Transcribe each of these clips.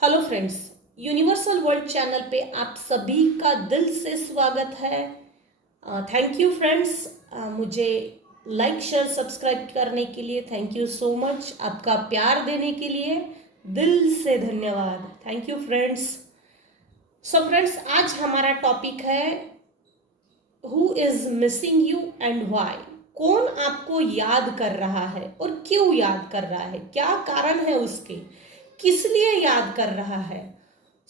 Hello friends, universal world channel पे आप सभी का दिल से स्वागत है। थैंक यू फ्रेंड्स, मुझे लाइक शेयर सब्सक्राइब करने के लिए थैंक यू सो मच। आपका प्यार देने के लिए दिल से धन्यवाद। Thank you friends. So friends, आज हमारा टॉपिक है who is missing you and why. कौन आपको याद कर रहा है और क्यों याद कर रहा है, क्या कारण है उसके, किस लिए याद कर रहा है।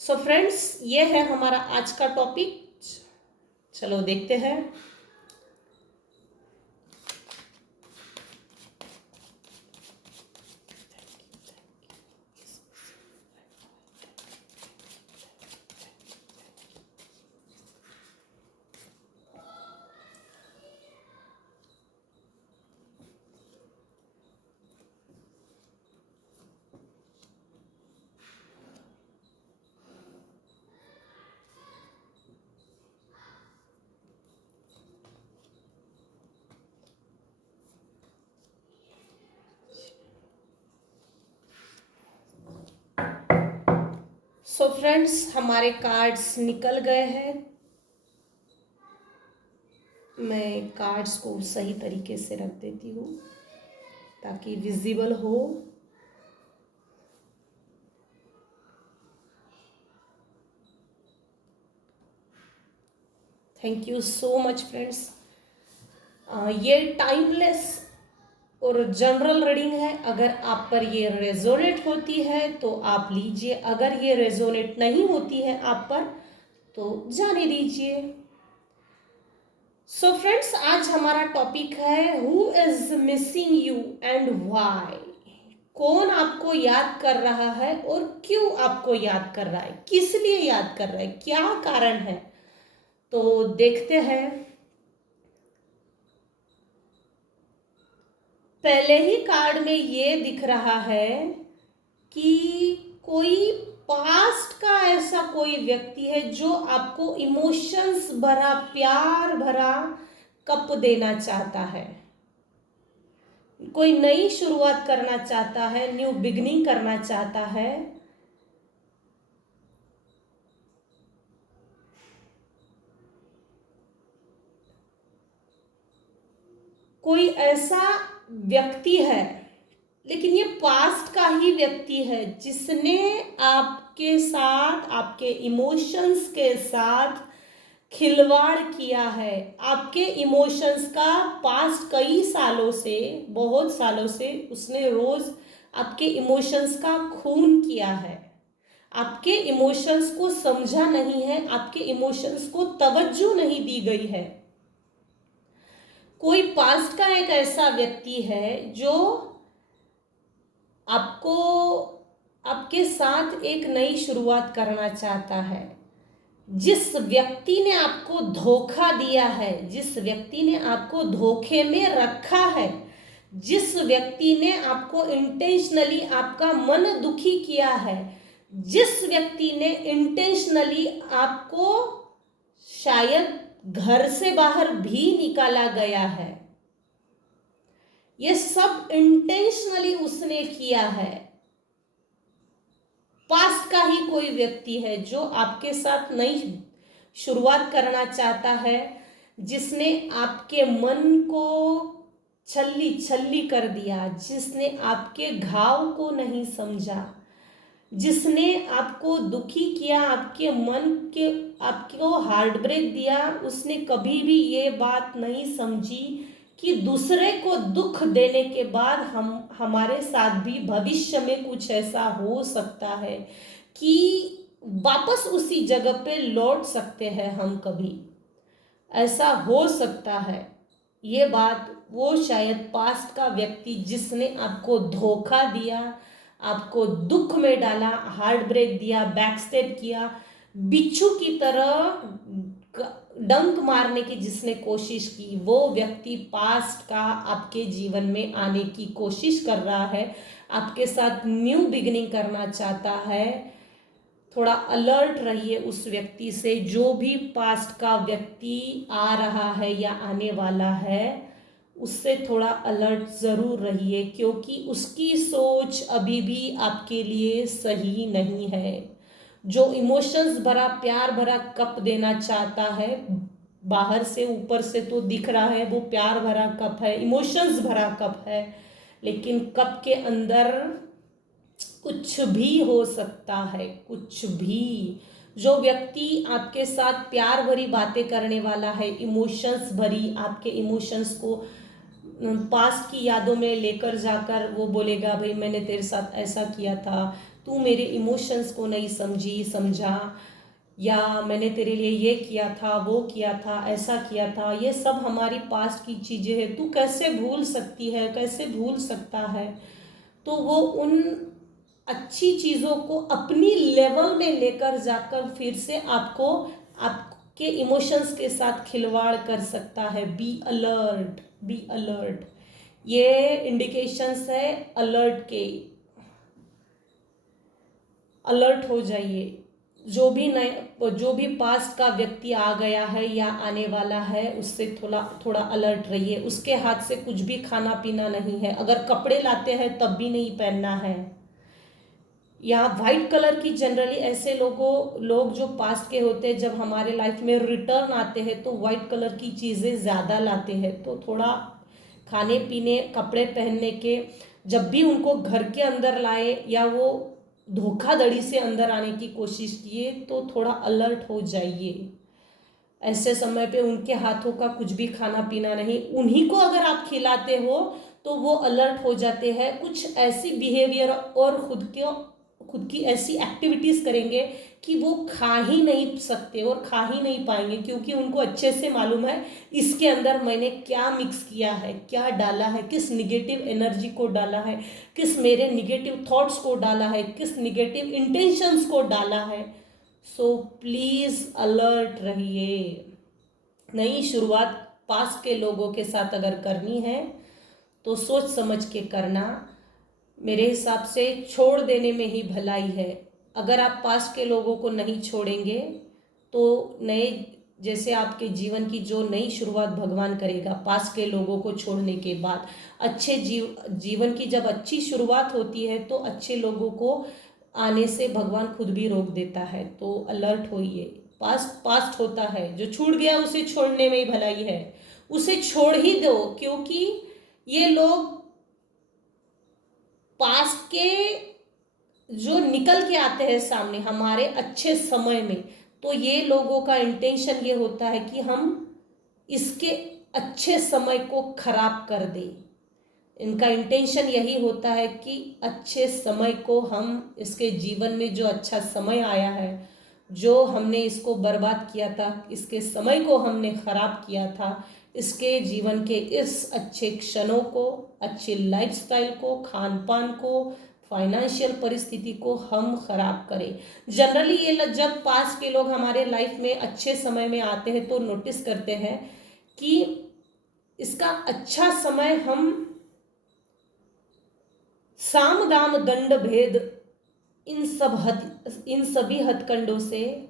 सो फ्रेंड्स, ये है हमारा आज का टॉपिक। चलो देखते हैं। सो फ्रेंड्स, हमारे कार्ड्स निकल गए हैं। मैं कार्ड्स को सही तरीके से रख देती हूँ ताकि विजिबल हो। Thank you so much friends. ये टाइमलेस और जनरल रीडिंग है। अगर आप पर ये रेजोनेट होती है तो आप लीजिए, अगर ये रेजोनेट नहीं होती है आप पर तो जाने दीजिए। सो फ्रेंड्स, आज हमारा टॉपिक है who is missing you and why. कौन आपको याद कर रहा है और क्यों आपको याद कर रहा है, किस लिए याद कर रहा है, क्या कारण है। तो देखते हैं। पहले ही कार्ड में ये दिख रहा है कि कोई पास्ट का ऐसा कोई व्यक्ति है जो आपको इमोशंस भरा, प्यार भरा कप देना चाहता है। कोई नई शुरुआत करना चाहता है, न्यू बिगनिंग करना चाहता है। कोई ऐसा व्यक्ति है, लेकिन ये पास्ट का ही व्यक्ति है जिसने आपके साथ, आपके इमोशंस के साथ खिलवाड़ किया है। आपके इमोशंस का पास्ट कई सालों से, बहुत सालों से उसने रोज आपके इमोशंस का खून किया है। आपके इमोशंस को समझा नहीं है, आपके इमोशंस को तवज्जो नहीं दी गई है। कोई पास्ट का एक ऐसा व्यक्ति है जो आपको, आपके साथ एक नई शुरुआत करना चाहता है। जिस व्यक्ति ने आपको धोखा दिया है, जिस व्यक्ति ने आपको धोखे में रखा है, जिस व्यक्ति ने आपको इंटेंशनली आपका मन दुखी किया है, जिस व्यक्ति ने इंटेंशनली आपको शायद घर से बाहर भी निकाला गया है, ये सब इंटेंशनली उसने किया है। पास्ट का ही कोई व्यक्ति है जो आपके साथ नई शुरुआत करना चाहता है, जिसने आपके मन को छल्ली छल्ली कर दिया, जिसने आपके घाव को नहीं समझा, जिसने आपको दुखी किया, आपके मन के, आपको हार्ट ब्रेक दिया। उसने कभी भी ये बात नहीं समझी कि दूसरे को दुख देने के बाद हमारे साथ भी भविष्य में कुछ ऐसा हो सकता है कि वापस उसी जगह पे लौट सकते हैं हम, कभी ऐसा हो सकता है। ये बात वो शायद पास्ट का व्यक्ति जिसने आपको धोखा दिया, आपको दुख में डाला, हार्ट ब्रेक दिया, बैकस्टेप किया, बिच्छू की तरह डंक मारने की जिसने कोशिश की, वो व्यक्ति पास्ट का आपके जीवन में आने की कोशिश कर रहा है, आपके साथ न्यू बिगिनिंग करना चाहता है। थोड़ा अलर्ट रहिए उस व्यक्ति से। जो भी पास्ट का व्यक्ति आ रहा है या आने वाला है, उससे थोड़ा अलर्ट ज़रूर रहिए, क्योंकि उसकी सोच अभी भी आपके लिए सही नहीं है। जो इमोशंस भरा प्यार भरा कप देना चाहता है, बाहर से ऊपर से तो दिख रहा है वो प्यार भरा कप है, इमोशंस भरा कप है, लेकिन कप के अंदर कुछ भी हो सकता है, कुछ भी। जो व्यक्ति आपके साथ प्यार भरी बातें करने वाला है, इमोशंस भरी, आपके इमोशंस को पास्ट की यादों में लेकर जाकर वो बोलेगा भाई मैंने तेरे साथ ऐसा किया था, तू मेरे इमोशंस को नहीं समझा, या मैंने तेरे लिए ये किया था, वो किया था, ऐसा किया था, ये सब हमारी पास्ट की चीज़ें हैं, तू कैसे भूल सकती है, कैसे भूल सकता है। तो वो उन अच्छी चीज़ों को अपनी लेवल में लेकर जाकर फिर से आपको आपके इमोशंस के साथ खिलवाड़ कर सकता है। Be alert, be alert. ये इंडिकेशंस है अलर्ट के, अलर्ट हो जाइए। जो भी पास्ट का व्यक्ति आ गया है या आने वाला है, उससे थोड़ा थोड़ा अलर्ट रहिए। उसके हाथ से कुछ भी खाना पीना नहीं है, अगर कपड़े लाते हैं तब भी नहीं पहनना है। या वाइट कलर की जनरली ऐसे लोग जो पास्ट के होते हैं, जब हमारे लाइफ में रिटर्न आते हैं तो वाइट कलर की चीज़ें ज़्यादा लाते हैं। तो थोड़ा खाने पीने कपड़े पहनने के, जब भी उनको घर के अंदर लाए या वो धोखाधड़ी से अंदर आने की कोशिश किए, तो थोड़ा अलर्ट हो जाइए। ऐसे समय पे उनके हाथों का कुछ भी खाना पीना नहीं। उन्हीं को अगर आप खिलाते हो तो वो अलर्ट हो जाते हैं, कुछ ऐसी बिहेवियर और खुद की ऐसी एक्टिविटीज़ करेंगे कि वो खा ही नहीं सकते और खा ही नहीं पाएंगे, क्योंकि उनको अच्छे से मालूम है इसके अंदर मैंने क्या मिक्स किया है, क्या डाला है, किस निगेटिव एनर्जी को डाला है, किस मेरे निगेटिव थॉट्स को डाला है, किस निगेटिव इंटेंशंस को डाला है। सो प्लीज़ अलर्ट रहिए। नई शुरुआत पास के लोगों के साथ अगर करनी है तो सोच समझ के करना। मेरे हिसाब से छोड़ देने में ही भलाई है। अगर आप पास के लोगों को नहीं छोड़ेंगे तो नए, जैसे आपके जीवन की जो नई शुरुआत भगवान करेगा पास के लोगों को छोड़ने के बाद, अच्छे जीवन की जब अच्छी शुरुआत होती है तो अच्छे लोगों को आने से भगवान खुद भी रोक देता है। तो अलर्ट होइए। पास्ट पास्ट होता है, जो छूट गया उसे छोड़ने में ही भलाई है। उसे छोड़ ही दो, क्योंकि ये लोग पास्ट के जो निकल के आते हैं सामने हमारे अच्छे समय में, तो ये लोगों का इंटेंशन ये होता है कि हम इसके अच्छे समय को खराब कर दें। इनका इंटेंशन यही होता है कि अच्छे समय को, हम इसके जीवन में जो अच्छा समय आया है, जो हमने इसको बर्बाद किया था, इसके समय को हमने खराब किया था, इसके जीवन के इस अच्छे क्षणों को, अच्छे लाइफस्टाइल को, खान पान को, फाइनेंशियल परिस्थिति को हम खराब करें। जनरली ये जब पास के लोग हमारे लाइफ में अच्छे समय में आते हैं तो नोटिस करते हैं कि इसका अच्छा समय हम साम दाम दंड भेद इन सभी हथकंडों से,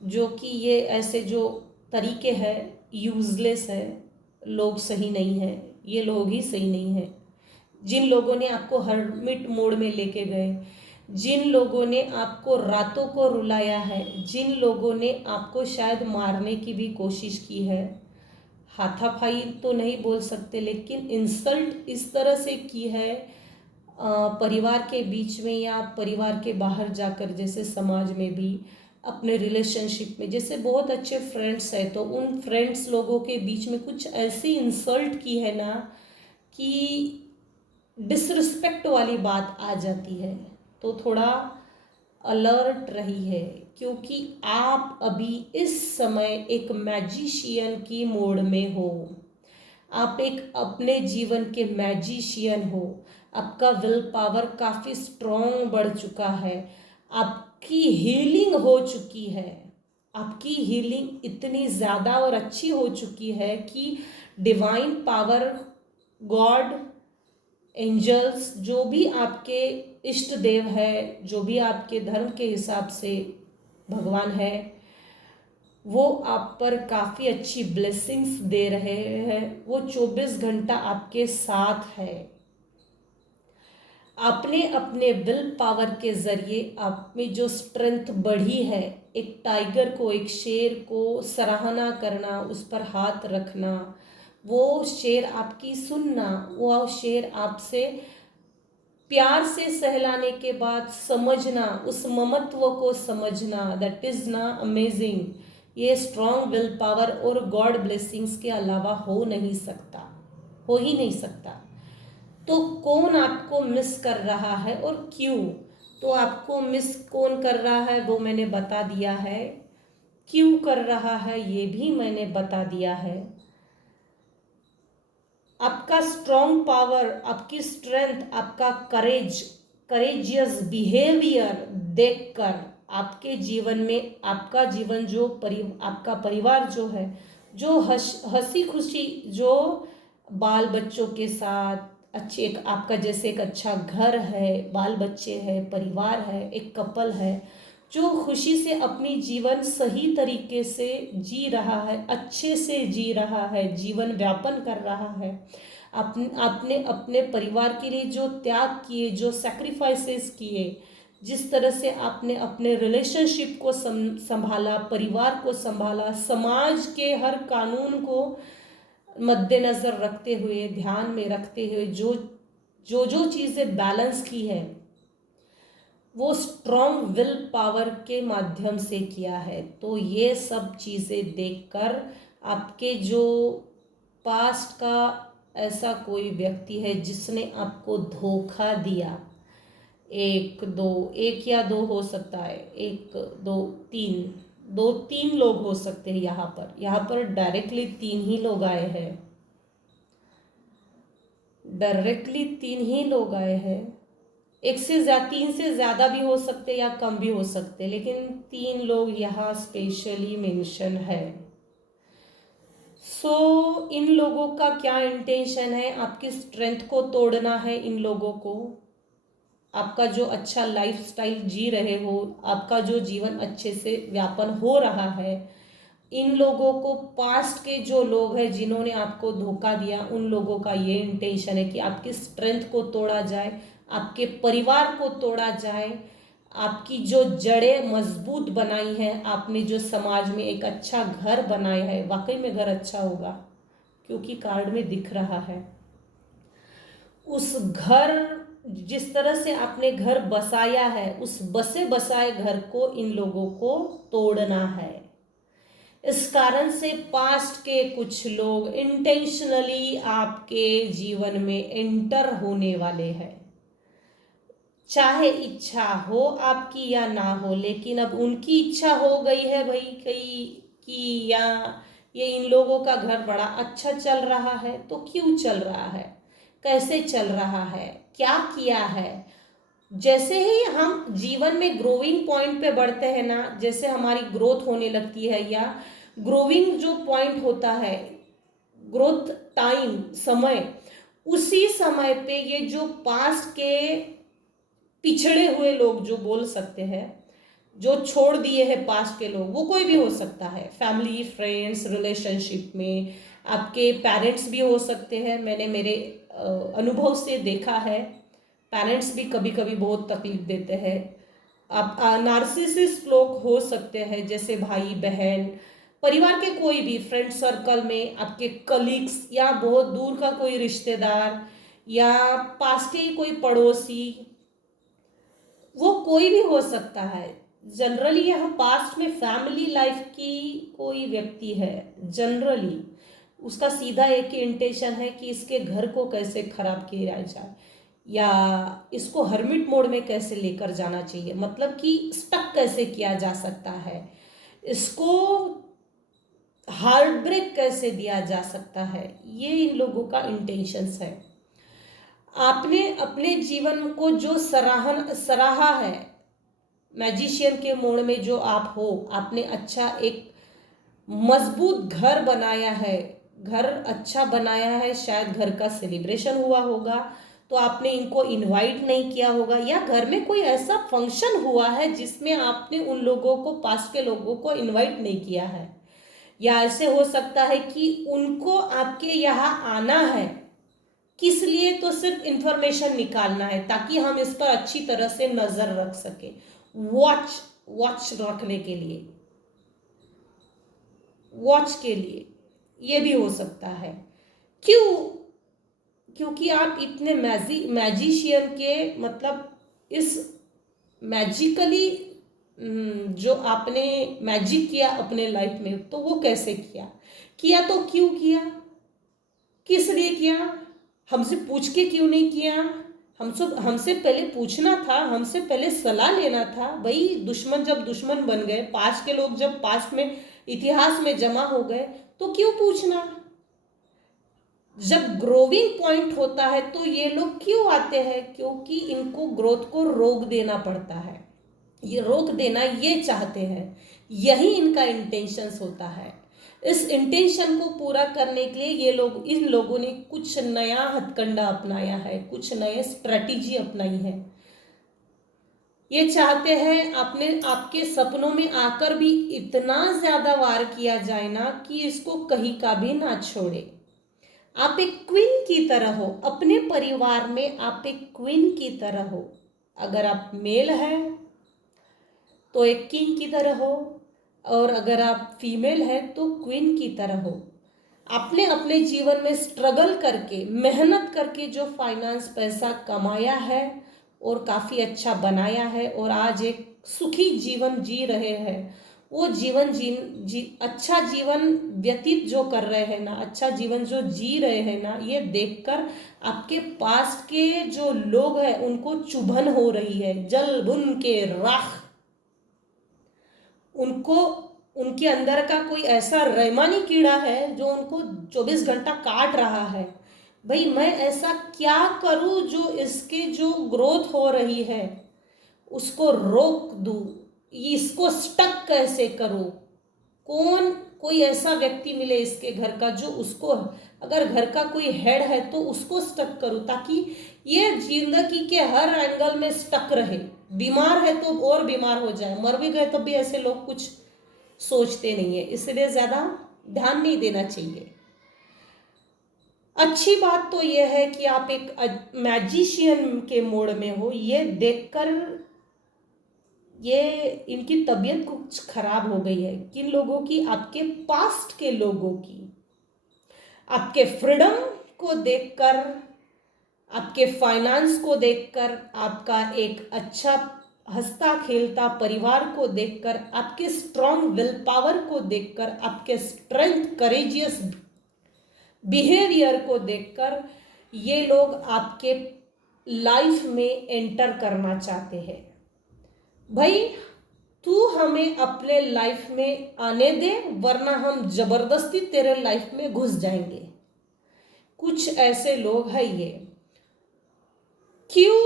जो कि ये ऐसे जो तरीके हैं यूजलेस है, लोग सही नहीं है, ये लोग ही सही नहीं है। जिन लोगों ने आपको हर्मिट मोड में लेके गए, जिन लोगों ने आपको रातों को रुलाया है, जिन लोगों ने आपको शायद मारने की भी कोशिश की है, हाथापाई तो नहीं बोल सकते लेकिन इंसल्ट इस तरह से की है परिवार के बीच में या परिवार के बाहर जाकर, जैसे समाज में भी, अपने रिलेशनशिप में, जैसे बहुत अच्छे फ्रेंड्स हैं तो उन फ्रेंड्स लोगों के बीच में कुछ ऐसी इंसल्ट की है ना कि डिसरिस्पेक्ट वाली बात आ जाती है। तो थोड़ा अलर्ट रही है, क्योंकि आप अभी इस समय एक मैजिशियन की मोड में हो। आप एक अपने जीवन के मैजिशियन हो। आपका विल पावर काफ़ी स्ट्रॉन्ग बढ़ चुका है। आपकी हीलिंग हो चुकी है। आपकी हीलिंग इतनी ज़्यादा और अच्छी हो चुकी है कि डिवाइन पावर, गॉड, एंजल्स, जो भी आपके इष्ट देव है, जो भी आपके धर्म के हिसाब से भगवान है, वो आप पर काफ़ी अच्छी ब्लेसिंग्स दे रहे हैं, वो 24 घंटा आपके साथ है। आपने अपने विल पावर के ज़रिए आप में जो स्ट्रेंथ बढ़ी है, एक टाइगर को, एक शेर को सराहना करना, उस पर हाथ रखना, वो शेर आपकी सुनना, वो शेर आपसे प्यार से सहलाने के बाद समझना, उस ममत्व को समझना, दैट इज ना अमेजिंग। ये स्ट्रॉन्ग विल पावर और गॉड ब्लेसिंग्स के अलावा हो नहीं सकता, हो ही नहीं सकता। तो कौन आपको मिस कर रहा है और क्यों? तो आपको मिस कौन कर रहा है वो मैंने बता दिया है, क्यों कर रहा है ये भी मैंने बता दिया है। आपका स्ट्रॉन्ग पावर, आपकी स्ट्रेंथ, आपका करेजियस बिहेवियर देखकर आपके जीवन में, आपका जीवन जो आपका परिवार जो है, जो हंसी खुशी, जो बाल बच्चों के साथ अच्छे, एक आपका जैसे एक अच्छा घर है, बाल बच्चे हैं, परिवार है, एक कपल है जो खुशी से अपनी जीवन सही तरीके से जी रहा है, अच्छे से जी रहा है, जीवन व्यापन कर रहा है। आपने अपने परिवार के लिए जो त्याग किए, जो सैक्रिफाइसेस किए, जिस तरह से आपने अपने रिलेशनशिप को संभाला, परिवार को संभाला, समाज के हर कानून को मद्देनज़र रखते हुए, ध्यान में रखते हुए जो जो जो चीज़ें बैलेंस की है, वो स्ट्रॉन्ग विल पावर के माध्यम से किया है। तो ये सब चीज़ें देखकर आपके जो पास्ट का ऐसा कोई व्यक्ति है जिसने आपको धोखा दिया, एक या दो हो सकता है, एक दो तीन, दो तीन लोग हो सकते हैं। यहाँ पर डायरेक्टली तीन ही लोग आए हैं, डायरेक्टली तीन ही लोग आए हैं। एक से तीन से ज़्यादा भी हो सकते या कम भी हो सकते, लेकिन तीन लोग यहाँ स्पेशली मेंशन है। इन लोगों का क्या इंटेंशन है? आपकी स्ट्रेंथ को तोड़ना है इन लोगों को, आपका जो अच्छा लाइफस्टाइल जी रहे हो, आपका जो जीवन अच्छे से व्यापन हो रहा है, इन लोगों को, पास्ट के जो लोग हैं जिन्होंने आपको धोखा दिया, उन लोगों का ये इंटेंशन है कि आपकी स्ट्रेंथ को तोड़ा जाए, आपके परिवार को तोड़ा जाए, आपकी जो जड़ें मजबूत बनाई हैं, आपने जो समाज में एक अच्छा घर बनाया है, वाकई में घर अच्छा होगा क्योंकि कार्ड में दिख रहा है, उस घर, जिस तरह से आपने घर बसाया है, उस बसे बसाए घर को इन लोगों को तोड़ना है। इस कारण से पास्ट के कुछ लोग इंटेंशनली आपके जीवन में एंटर होने वाले हैं, चाहे इच्छा हो आपकी या ना हो, लेकिन अब उनकी इच्छा हो गई है भाई कई कि या ये इन लोगों का घर बड़ा अच्छा चल रहा है। तो क्यों चल रहा है, कैसे चल रहा है, क्या किया है? जैसे ही हम जीवन में ग्रोइंग पॉइंट पे बढ़ते हैं ना, जैसे हमारी ग्रोथ होने लगती है, या ग्रोइंग जो पॉइंट होता है, ग्रोथ टाइम, समय, उसी समय पे ये जो पास्ट के पिछड़े हुए लोग जो बोल सकते हैं, जो छोड़ दिए हैं पास्ट के लोग, वो कोई भी हो सकता है, फैमिली, फ्रेंड्स, रिलेशनशिप में आपके पेरेंट्स भी हो सकते हैं। मैंने मेरे अनुभव से देखा है, पेरेंट्स भी कभी कभी बहुत तकलीफ देते हैं। आप नार्सिसिस्ट लोग हो सकते हैं, जैसे भाई बहन, परिवार के कोई भी फ्रेंड सर्कल में आपके कलीग्स, या बहुत दूर का कोई रिश्तेदार, या पास के ही कोई पड़ोसी, वो कोई भी हो सकता है। जनरली यहाँ पास्ट में फैमिली लाइफ की कोई व्यक्ति है, जनरली उसका सीधा एक ही इंटेंशन है कि इसके घर को कैसे खराब किया जाए, या इसको हर्मिट मोड में कैसे लेकर जाना चाहिए, मतलब कि स्टक कैसे किया जा सकता है, इसको हार्ट ब्रेक कैसे दिया जा सकता है, ये इन लोगों का इंटेंशंस है। आपने अपने जीवन को जो सराहा है, मैजिशियन के मोड़ में जो आप हो, आपने अच्छा एक मजबूत घर बनाया है, घर अच्छा बनाया है, शायद घर का सेलिब्रेशन हुआ होगा, तो आपने इनको इनवाइट नहीं किया होगा, या घर में कोई ऐसा फंक्शन हुआ है जिसमें आपने उन लोगों को, पास के लोगों को इनवाइट नहीं किया है। या ऐसे हो सकता है कि उनको आपके यहाँ आना है, किस लिए, तो सिर्फ इंफॉर्मेशन निकालना है ताकि हम इस पर अच्छी तरह से नजर रख सके, वॉच रखने के लिए, वॉच के लिए, ये भी हो सकता है। क्यों? क्योंकि आप इतने मैजिशियन के, मतलब इस मैजिकली जो आपने मैजिक किया अपने लाइफ में, तो वो कैसे किया तो क्यों किया, किस लिए किया, हमसे पूछ के क्यों नहीं किया? हमसे पहले पूछना था, हमसे पहले सलाह लेना था। भाई दुश्मन जब दुश्मन बन गए, पास्ट के लोग जब पास्ट में इतिहास में जमा हो गए, तो क्यों पूछना? जब ग्रोविंग पॉइंट होता है तो ये लोग क्यों आते हैं? क्योंकि इनको ग्रोथ को रोक देना पड़ता है, ये रोक देना ये चाहते हैं, यही इनका इंटेंशंस होता है। इस इंटेंशन को पूरा करने के लिए इन लोगों ने कुछ नया हथकंडा अपनाया है, कुछ नए स्ट्रेटजी अपनाई है। ये चाहते हैं आपके सपनों में आकर भी इतना ज्यादा वार किया जाए ना कि इसको कहीं का भी ना छोड़े। आप एक क्वीन की तरह हो, अपने परिवार में आप एक क्वीन की तरह हो। अगर आप मेल हैं तो एक किंग की तरह हो, और अगर आप फीमेल है तो क्वीन की तरह हो। आपने अपने जीवन में स्ट्रगल करके, मेहनत करके जो फाइनेंस पैसा कमाया है और काफ़ी अच्छा बनाया है, और आज एक सुखी जीवन जी रहे हैं, वो जीवन अच्छा जीवन व्यतीत जो कर रहे हैं ना, अच्छा जीवन जो जी रहे हैं ना, ये देखकर आपके पास के जो लोग हैं उनको चुभन हो रही है, जल बुन के राख। उनको, उनके अंदर का कोई ऐसा रहमानी कीड़ा है जो उनको 24 घंटा काट रहा है। भाई मैं ऐसा क्या करूं जो इसके जो ग्रोथ हो रही है उसको रोक दूं, इसको स्टक कैसे करूं? कोई ऐसा व्यक्ति मिले इसके घर का जो उसको, अगर घर का कोई हेड है तो उसको स्टक करूं, ताकि ये जिंदगी के हर एंगल में स्टक रहे। बीमार है तो और बीमार हो जाए, मर भी गए तो भी ऐसे लोग कुछ सोचते नहीं है, इसलिए ज्यादा ध्यान नहीं देना चाहिए। अच्छी बात तो यह है कि आप एक मैजिशियन के मोड में हो, ये देखकर ये इनकी तबीयत कुछ खराब हो गई है। किन लोगों की? आपके पास्ट के लोगों की। आपके फ्रीडम को देखकर, आपके फाइनेंस को देखकर, आपका एक अच्छा हंसता खेलता परिवार को देखकर, आपके स्ट्रॉन्ग विल पावर को देखकर, आपके स्ट्रेंथ, करेजियस बिहेवियर को देखकर ये लोग आपके लाइफ में एंटर करना चाहते हैं। भाई तू हमें अपने लाइफ में आने दे, वरना हम जबरदस्ती तेरे लाइफ में घुस जाएंगे। कुछ ऐसे लोग हैं ये। क्यों?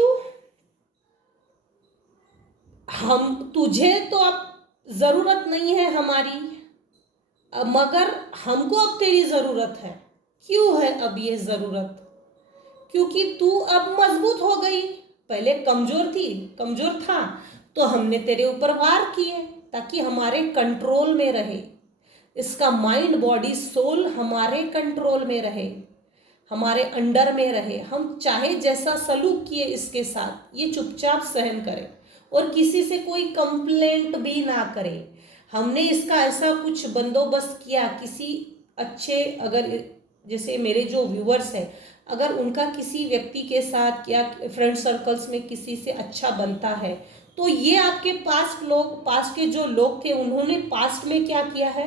हम तुझे तो अब जरूरत नहीं है हमारी, मगर हमको अब तेरी जरूरत है। क्यों है अब ये जरूरत? क्योंकि तू अब मजबूत हो गई, पहले कमजोर था तो हमने तेरे ऊपर वार किए ताकि हमारे कंट्रोल में रहे, इसका माइंड बॉडी सोल हमारे कंट्रोल में रहे, हमारे अंडर में रहे। हम चाहे जैसा सलूक किए इसके साथ, ये चुपचाप सहन करे और किसी से कोई कंप्लेंट भी ना करे। हमने इसका ऐसा कुछ बंदोबस्त किया, किसी अच्छे, अगर जैसे मेरे जो व्यूअर्स हैं, अगर उनका किसी व्यक्ति के साथ या फ्रेंड सर्कल्स में किसी से अच्छा बनता है, तो ये आपके पास्ट के जो लोग थे, उन्होंने पास्ट में क्या किया है,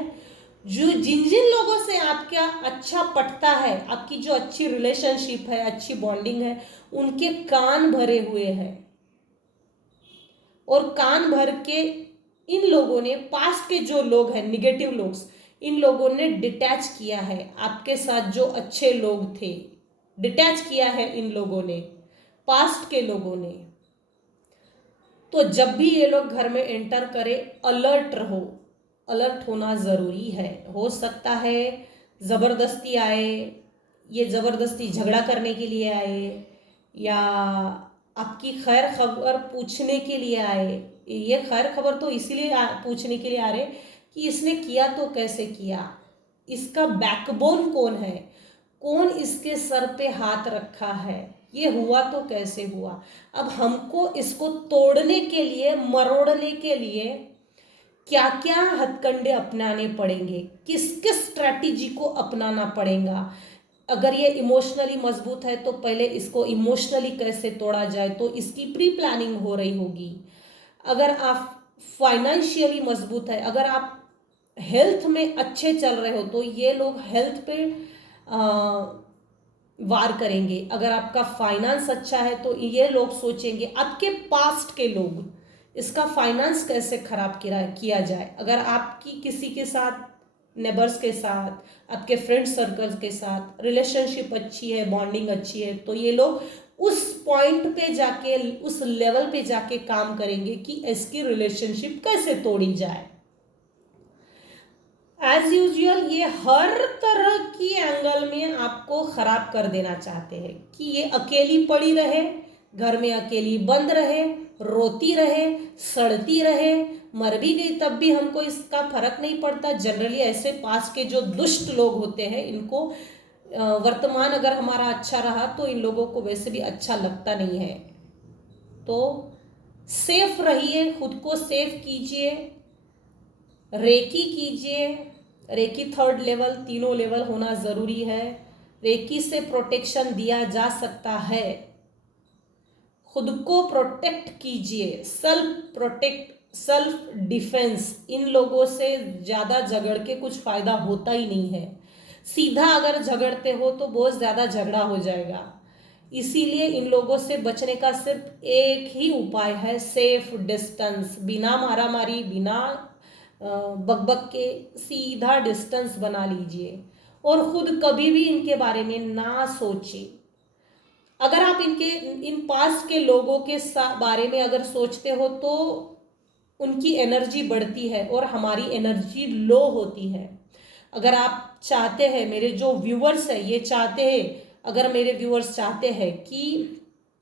जो जिन लोगों से आपका अच्छा पटता है, आपकी जो अच्छी रिलेशनशिप है, अच्छी बॉन्डिंग है, उनके कान भरे हुए हैं। और कान भर के इन लोगों ने, पास्ट के जो लोग हैं निगेटिव लोग, इन लोगों ने डिटैच किया है आपके साथ। जो अच्छे लोग थे, डिटैच किया है इन लोगों ने, पास्ट के लोगों ने। तो जब भी ये लोग घर में एंटर करे, अलर्ट रहो, अलर्ट होना ज़रूरी है। हो सकता है ज़बरदस्ती आए, ये ज़बरदस्ती झगड़ा करने के लिए आए, या आपकी खैर खबर पूछने के लिए आए। ये खैर खबर तो इसीलिए पूछने के लिए आ रहे कि इसने किया तो कैसे किया, इसका बैकबोन कौन है, कौन इसके सर पे हाथ रखा है, ये हुआ तो कैसे हुआ। अब हमको इसको तोड़ने के लिए, मरोड़ने के लिए क्या क्या हथकंडे अपनाने पड़ेंगे, किस किस स्ट्रैटेजी को अपनाना पड़ेगा। अगर ये इमोशनली मजबूत है तो पहले इसको इमोशनली कैसे तोड़ा जाए, तो इसकी प्री प्लानिंग हो रही होगी। अगर आप फाइनेंशियली मजबूत है, अगर आप हेल्थ में अच्छे चल रहे हो तो ये लोग हेल्थ पे वार करेंगे। अगर आपका फाइनेंस अच्छा है तो ये लोग सोचेंगे, आपके पास्ट के लोग, इसका फाइनेंस कैसे खराब किया जाए। अगर आपकी किसी के साथ, नेबर्स के साथ, आपके फ्रेंड सर्कल के साथ रिलेशनशिप अच्छी है, बॉन्डिंग अच्छी है, तो ये लोग उस पॉइंट पे जाके, उस लेवल पे जाके काम करेंगे कि इसकी रिलेशनशिप कैसे तोड़ी जाए। एज यूजुअल ये हर तरह की एंगल में आपको खराब कर देना चाहते हैं कि ये अकेली पड़ी रहे, घर में अकेली बंद रहे, रोती रहे, सड़ती रहे, मर भी गई तब भी हमको इसका फर्क नहीं पड़ता। जनरली ऐसे पास के जो दुष्ट लोग होते हैं, इनको वर्तमान अगर हमारा अच्छा रहा तो इन लोगों को वैसे भी अच्छा लगता नहीं है। तो सेफ रहिए, खुद को सेफ कीजिए, रेकी कीजिए। रेकी 3rd लेवल, तीनों लेवल होना ज़रूरी है। रेकी से प्रोटेक्शन दिया जा सकता है। खुद को प्रोटेक्ट कीजिए, सेल्फ डिफेंस। इन लोगों से ज़्यादा झगड़ के कुछ फ़ायदा होता ही नहीं है। सीधा अगर झगड़ते हो तो बहुत ज़्यादा झगड़ा हो जाएगा। इसीलिए इन लोगों से बचने का सिर्फ एक ही उपाय है, सेफ डिस्टेंस। बिना मारामारी, बिना बकबक के सीधा डिस्टेंस बना लीजिए और खुद कभी भी इनके बारे में ना सोचिए। अगर आप इन पास्ट के लोगों के बारे में अगर सोचते हो तो उनकी एनर्जी बढ़ती है और हमारी एनर्जी लो होती है। अगर आप चाहते हैं, मेरे जो व्यूअर्स है ये चाहते हैं, अगर मेरे व्यूअर्स चाहते हैं कि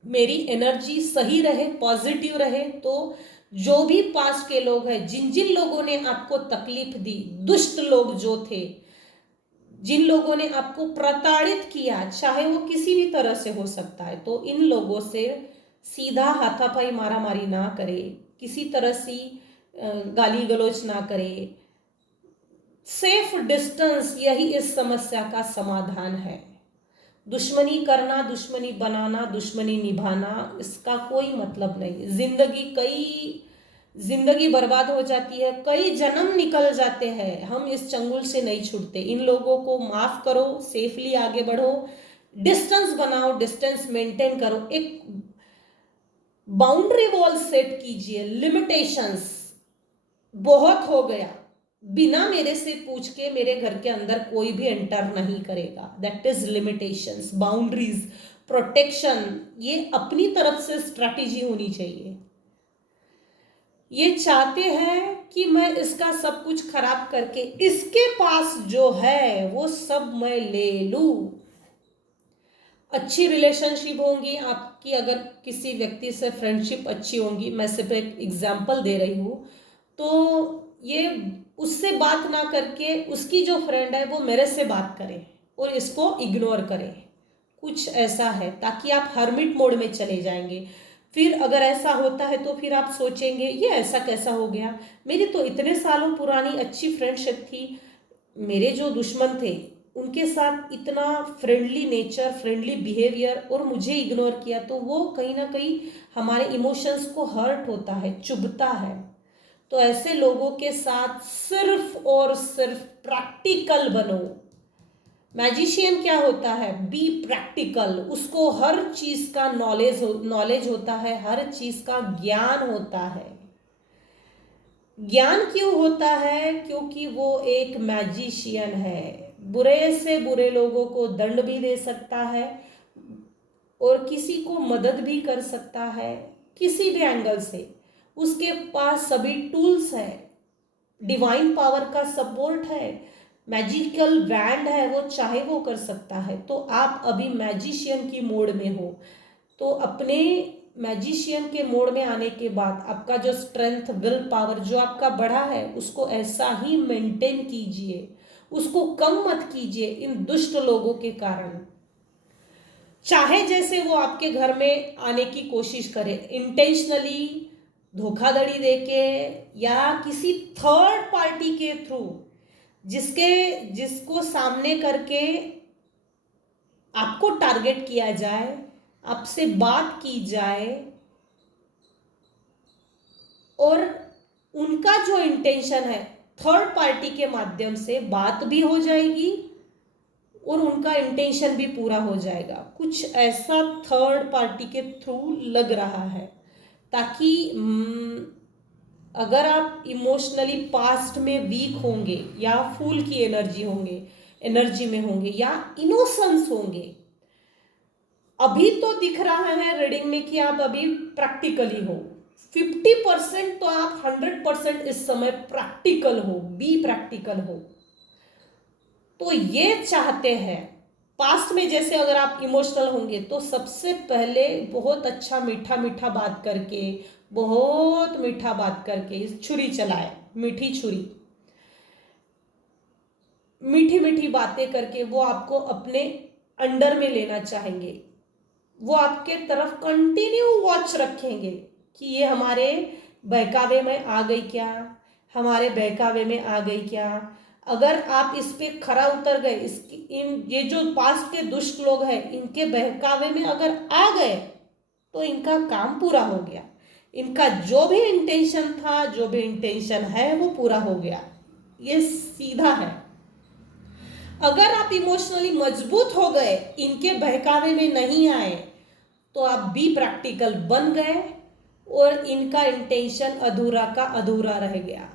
मेरी एनर्जी सही रहे, पॉजिटिव रहे, तो जो भी पास के लोग हैं, जिन जिन लोगों ने आपको तकलीफ दी, दुष्ट लोग जो थे, जिन लोगों ने आपको प्रताड़ित किया, चाहे वो किसी भी तरह से हो सकता है, तो इन लोगों से सीधा हाथापाई मारामारी ना करे, किसी तरह से गाली गलौज ना करे। सेफ डिस्टेंस, यही इस समस्या का समाधान है। दुश्मनी करना, दुश्मनी बनाना, दुश्मनी निभाना, इसका कोई मतलब नहीं। जिंदगी बर्बाद हो जाती है, कई जन्म निकल जाते हैं, हम इस चंगुल से नहीं छूटते। इन लोगों को माफ करो, सेफली आगे बढ़ो, डिस्टेंस बनाओ, डिस्टेंस मेंटेन करो, एक बाउंड्री वॉल सेट कीजिए। लिमिटेशंस, बहुत हो गया, बिना मेरे से पूछ के मेरे घर के अंदर कोई भी एंटर नहीं करेगा। That is limitations, boundaries, protection. ये अपनी तरफ से स्ट्रैटेजी होनी चाहिए। ये चाहते हैं कि मैं इसका सब कुछ खराब करके इसके पास जो है वो सब मैं ले लूं। अच्छी रिलेशनशिप होंगी आपकी, अगर किसी व्यक्ति से फ्रेंडशिप अच्छी होंगी, मैं सिर्फ एक एग्जांपल दे रही हूँ, तो ये उससे बात ना करके उसकी जो फ्रेंड है वो मेरे से बात करे और इसको इग्नोर करे। कुछ ऐसा है, ताकि आप हर्मिट मोड में चले जाएंगे। फिर अगर ऐसा होता है तो फिर आप सोचेंगे ये ऐसा कैसा हो गया, मेरी तो इतने सालों पुरानी अच्छी फ्रेंडशिप थी, मेरे जो दुश्मन थे उनके साथ इतना फ्रेंडली नेचर, फ्रेंडली बिहेवियर, और मुझे इग्नोर किया, तो वो कहीं ना कहीं हमारे इमोशंस को हर्ट होता है, चुभता है। तो ऐसे लोगों के साथ सिर्फ और सिर्फ प्रैक्टिकल बनो। मैजिशियन क्या होता है? Be practical. उसको हर चीज का नॉलेज होता है, हर चीज का ज्ञान होता है। ज्ञान क्यों होता है? क्योंकि वो एक मैजिशियन है। बुरे से बुरे लोगों को दंड भी दे सकता है और किसी को मदद भी कर सकता है, किसी भी एंगल से। उसके पास सभी टूल्स है, डिवाइन पावर का सपोर्ट है, मैजिकल वैंड है, वो चाहे वो कर सकता है। तो आप अभी मैजिशियन की मोड में हो। तो अपने मैजिशियन के मोड में आने के बाद आपका जो स्ट्रेंथ, विल पावर जो आपका बढ़ा है, उसको ऐसा ही मेंटेन कीजिए, उसको कम मत कीजिए इन दुष्ट लोगों के कारण। चाहे जैसे वो आपके घर में आने की कोशिश करे, इंटेंशनली धोखाधड़ी देके या किसी थर्ड पार्टी के थ्रू, जिसको सामने करके आपको टारगेट किया जाए, आपसे बात की जाए और उनका जो इंटेंशन है थर्ड पार्टी के माध्यम से बात भी हो जाएगी और उनका इंटेंशन भी पूरा हो जाएगा। कुछ ऐसा थर्ड पार्टी के थ्रू लग रहा है, ताकि अगर आप इमोशनली पास्ट में वीक होंगे या फूल की एनर्जी में होंगे या इनोसेंस होंगे, अभी तो दिख रहा है रीडिंग में कि आप अभी प्रैक्टिकली हो, 50% तो आप 100% इस समय प्रैक्टिकल हो, बी प्रैक्टिकल हो। तो ये चाहते हैं पास्ट में जैसे अगर आप इमोशनल होंगे तो सबसे पहले बहुत अच्छा मीठा मीठा बात करके, बहुत मीठा बात करके छुरी चलाए, मीठी छुरी, मीठी मीठी बातें करके वो आपको अपने अंडर में लेना चाहेंगे। वो आपके तरफ कंटिन्यू वॉच रखेंगे कि ये हमारे बहकावे में आ गई क्या, हमारे बहकावे में आ गई क्या। अगर आप इस पे खरा उतर गए, ये जो पास्ट के दुष्ट लोग हैं इनके बहकावे में अगर आ गए तो इनका काम पूरा हो गया, इनका जो भी इंटेंशन था, जो भी इंटेंशन है वो पूरा हो गया। ये सीधा है। अगर आप इमोशनली मजबूत हो गए, इनके बहकावे में नहीं आए, तो आप भी प्रैक्टिकल बन गए और इनका इंटेंशन अधूरा का अधूरा रह गया।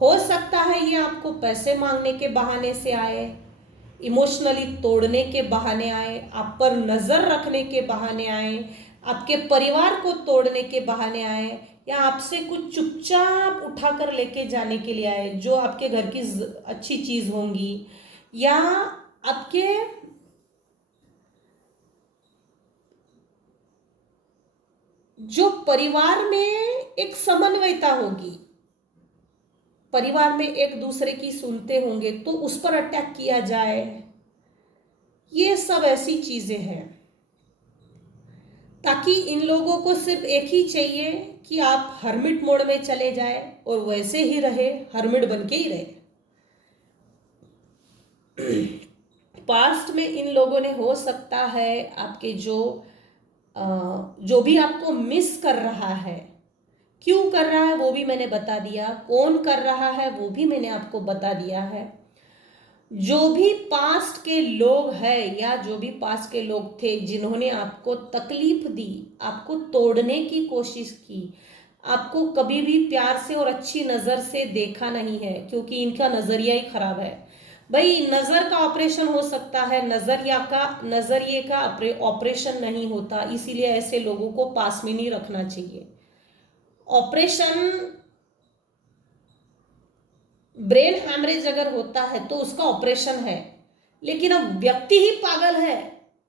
हो सकता है ये आपको पैसे मांगने के बहाने से आए, इमोशनली तोड़ने के बहाने आए, आप पर नजर रखने के बहाने आए, आपके परिवार को तोड़ने के बहाने आए, या आपसे कुछ चुपचाप उठाकर लेके जाने के लिए आए जो आपके घर की अच्छी चीज होंगी, या आपके जो परिवार में एक समन्वयता होगी, परिवार में एक दूसरे की सुनते होंगे तो उस पर अटैक किया जाए। ये सब ऐसी चीजें हैं ताकि इन लोगों को सिर्फ एक ही चाहिए कि आप हर्मिट मोड में चले जाए और वैसे ही रहे, हर्मिट बन के ही रहे। पास्ट में इन लोगों ने हो सकता है आपके जो भी आपको मिस कर रहा है, क्यों कर रहा है वो भी मैंने बता दिया, कौन कर रहा है वो भी मैंने आपको बता दिया है। जो भी पास्ट के लोग हैं या जो भी पास्ट के लोग थे जिन्होंने आपको तकलीफ दी, आपको तोड़ने की कोशिश की, आपको कभी भी प्यार से और अच्छी नज़र से देखा नहीं है, क्योंकि इनका नज़रिया ही खराब है। भाई नज़र का ऑपरेशन हो सकता है, नज़रिए का ऑपरेशन नहीं होता, इसीलिए ऐसे लोगों को पास में नहीं रखना चाहिए। ऑपरेशन ब्रेन हैमरेज अगर होता है तो उसका ऑपरेशन है, लेकिन अब व्यक्ति ही पागल है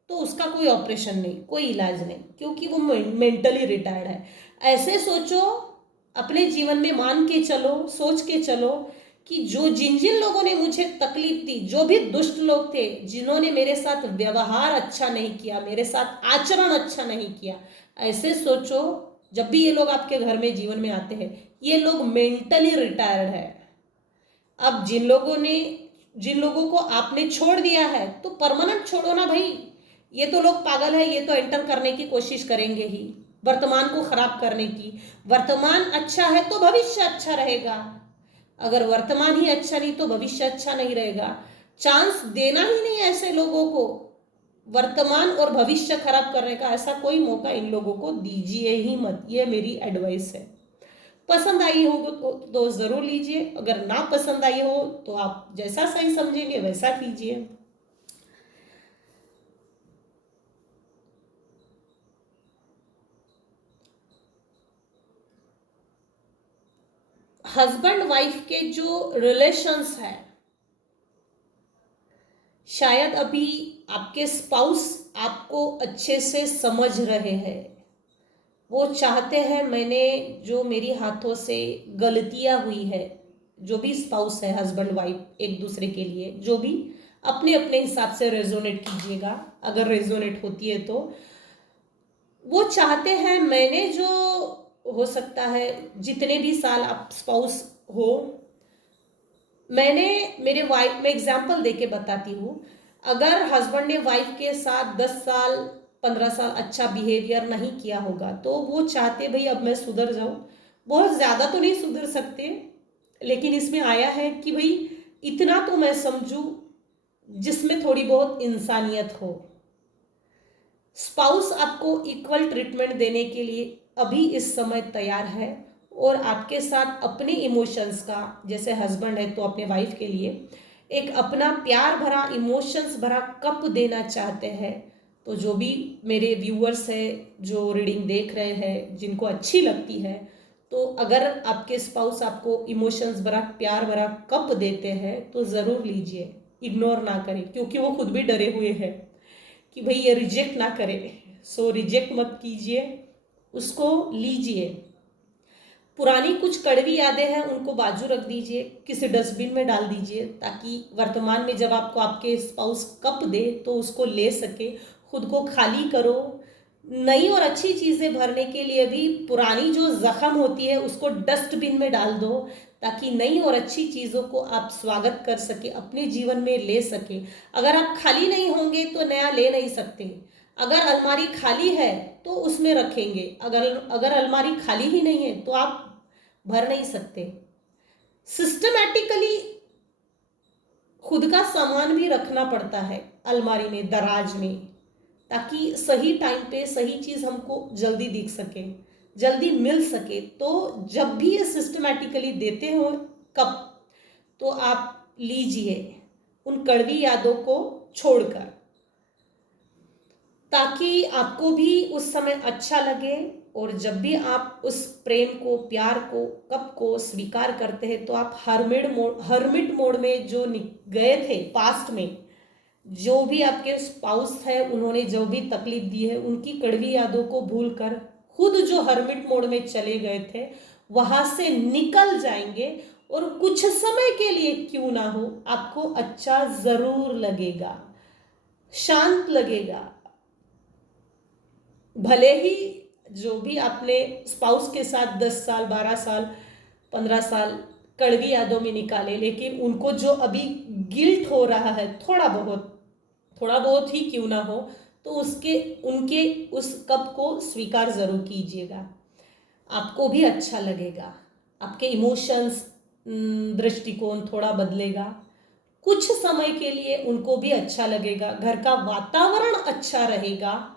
तो उसका कोई ऑपरेशन नहीं, कोई इलाज नहीं, क्योंकि वो मेंटली रिटायर्ड है। ऐसे सोचो, अपने जीवन में मान के चलो, सोच के चलो कि जिन जिन लोगों ने मुझे तकलीफ दी, जो भी दुष्ट लोग थे जिन्होंने मेरे साथ व्यवहार अच्छा नहीं किया, मेरे साथ आचरण अच्छा नहीं किया, ऐसे सोचो जब भी ये लोग आपके घर में जीवन में आते हैं, ये लोग मेंटली रिटायर्ड है। अब जिन लोगों को आपने छोड़ दिया है तो परमानेंट छोड़ो ना भाई, ये तो लोग पागल है, ये तो एंटर करने की कोशिश करेंगे ही, वर्तमान को खराब करने की। वर्तमान अच्छा है तो भविष्य अच्छा रहेगा, अगर वर्तमान ही अच्छा नहीं तो भविष्य अच्छा नहीं रहेगा। चांस देना ही नहीं ऐसे लोगों को, वर्तमान और भविष्य खराब करने का ऐसा कोई मौका इन लोगों को दीजिए ही मत, ये मेरी एडवाइस है। पसंद आई हो तो जरूर लीजिए, अगर ना पसंद आई हो तो आप जैसा सही समझेंगे वैसा कीजिए। हस्बैंड वाइफ के जो रिलेशंस है, शायद अभी आपके स्पाउस आपको अच्छे से समझ रहे हैं। वो चाहते हैं मैंने जो मेरी हाथों से गलतियां हुई है, जो भी स्पाउस है, हस्बैंड वाइफ एक दूसरे के लिए, जो भी अपने अपने हिसाब से रेजोनेट कीजिएगा, अगर रेजोनेट होती है तो वो चाहते हैं मैंने जो, हो सकता है जितने भी साल आप स्पाउस हो, मैंने मेरे वाइफ, मैं एग्जाम्पल देके बताती हूँ, अगर हस्बैंड ने वाइफ के साथ 10 साल 15 साल अच्छा बिहेवियर नहीं किया होगा तो वो चाहते भाई अब मैं सुधर जाऊं। बहुत ज़्यादा तो नहीं सुधर सकते, लेकिन इसमें आया है कि भाई इतना तो मैं समझूं जिसमें थोड़ी बहुत इंसानियत हो। स्पाउस आपको इक्वल ट्रीटमेंट देने के लिए अभी इस समय तैयार है और आपके साथ अपने इमोशंस का, जैसे हस्बैंड है तो अपने वाइफ के लिए एक अपना प्यार भरा इमोशंस भरा कप देना चाहते हैं। तो जो भी मेरे व्यूअर्स है जो रीडिंग देख रहे हैं, जिनको अच्छी लगती है, तो अगर आपके स्पाउस आपको इमोशंस भरा प्यार भरा कप देते हैं तो ज़रूर लीजिए, इग्नोर ना करें, क्योंकि वो खुद भी डरे हुए हैं कि भाई ये रिजेक्ट ना करे। सो रिजेक्ट मत कीजिए, उसको लीजिए। पुरानी कुछ कड़वी यादें हैं उनको बाजू रख दीजिए, किसी डस्टबिन में डाल दीजिए, ताकि वर्तमान में जब आपको आपके स्पाउस कप दे तो उसको ले सके। खुद को खाली करो, नई और अच्छी चीज़ें भरने के लिए भी पुरानी जो जख्म होती है उसको डस्टबिन में डाल दो, ताकि नई और अच्छी चीज़ों को आप स्वागत कर सके, अपने जीवन में ले सके। अगर आप खाली नहीं होंगे तो नया ले नहीं सकते। अगर अलमारी खाली है तो उसमें रखेंगे, अगर अगर अलमारी खाली ही नहीं है तो आप भर नहीं सकते। सिस्टमैटिकली खुद का सामान भी रखना पड़ता है अलमारी में, दराज में, ताकि सही टाइम पे सही चीज़ हमको जल्दी दिख सके, जल्दी मिल सके। तो जब भी ये सिस्टमैटिकली देते हो कप, तो आप लीजिए उन कड़वी यादों को छोड़कर, ताकि आपको भी उस समय अच्छा लगे। और जब भी आप उस प्रेम को, प्यार को, कप को स्वीकार करते हैं तो आप हर्मिट मोड में जो गए थे पास्ट में, जो भी आपके स्पाउस है उन्होंने जो भी तकलीफ दी है उनकी कड़वी यादों को भूलकर खुद जो हर्मिट मोड में चले गए थे वहां से निकल जाएंगे। और कुछ समय के लिए क्यों ना हो, आपको अच्छा जरूर लगेगा, शांत लगेगा। भले ही जो भी आपने स्पाउस के साथ 10 साल 12 साल 15 साल कड़वी यादों में निकाले, लेकिन उनको जो अभी गिल्ट हो रहा है थोड़ा बहुत ही क्यों ना हो, तो उसके उनके उस कप को स्वीकार जरूर कीजिएगा। आपको भी अच्छा लगेगा, आपके इमोशंस, दृष्टिकोण थोड़ा बदलेगा। कुछ समय के लिए उनको भी अच्छा लगेगा, घर का वातावरण अच्छा रहेगा।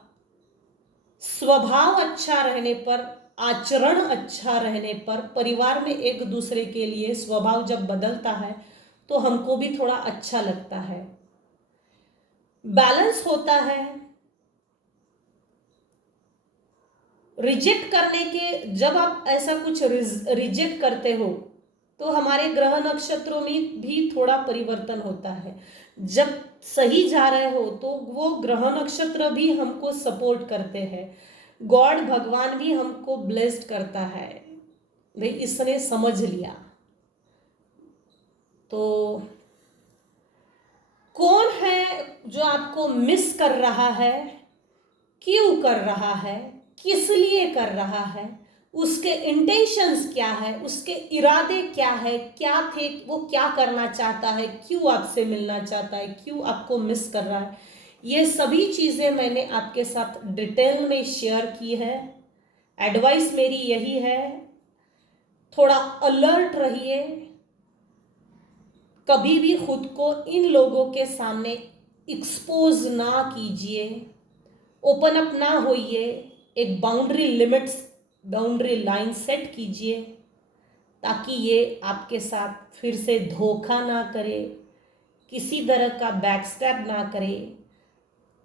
स्वभाव अच्छा रहने पर, आचरण अच्छा रहने पर, परिवार में एक दूसरे के लिए स्वभाव जब बदलता है तो हमको भी थोड़ा अच्छा लगता है, बैलेंस होता है। रिजेक्ट करने के, जब आप ऐसा कुछ रिजेक्ट करते हो तो हमारे ग्रह नक्षत्रों में भी थोड़ा परिवर्तन होता है। जब सही जा रहे हो तो वो ग्रह नक्षत्र भी हमको सपोर्ट करते हैं, गॉड भगवान भी हमको ब्लेस्ड करता है। भाई इसने समझ लिया तो कौन है जो आपको मिस कर रहा है, क्यों कर रहा है, किस लिए कर रहा है, उसके इंटेंशंस क्या है, उसके इरादे क्या है, क्या थे, वो क्या करना चाहता है, क्यों आपसे मिलना चाहता है, क्यों आपको मिस कर रहा है, ये सभी चीज़ें मैंने आपके साथ डिटेल में शेयर की है। एडवाइस मेरी यही है, थोड़ा अलर्ट रहिए, कभी भी खुद को इन लोगों के सामने एक्सपोज ना कीजिए, ओपन अप ना होइए, एक बाउंड्री लाइन सेट कीजिए, ताकि ये आपके साथ फिर से धोखा ना करे, किसी तरह का बैकस्टैब ना करे,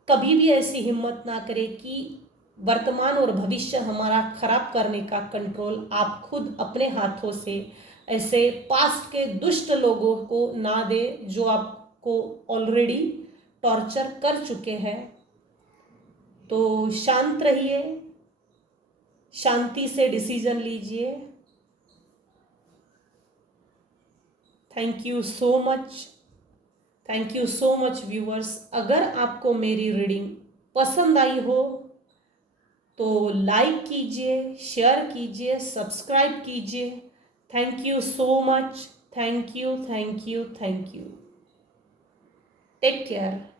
कभी भी ऐसी हिम्मत ना करे कि वर्तमान और भविष्य हमारा खराब करने का कंट्रोल आप खुद अपने हाथों से ऐसे पास्ट के दुष्ट लोगों को ना दे जो आपको ऑलरेडी टॉर्चर कर चुके हैं। तो शांत रहिए, शांति से डिसीजन लीजिए। Thank you so much, thank you so much viewers. अगर आपको मेरी रीडिंग पसंद आई हो तो लाइक कीजिए, शेयर कीजिए, सब्सक्राइब कीजिए। Thank you so much, thank you, thank you, thank you. Take care.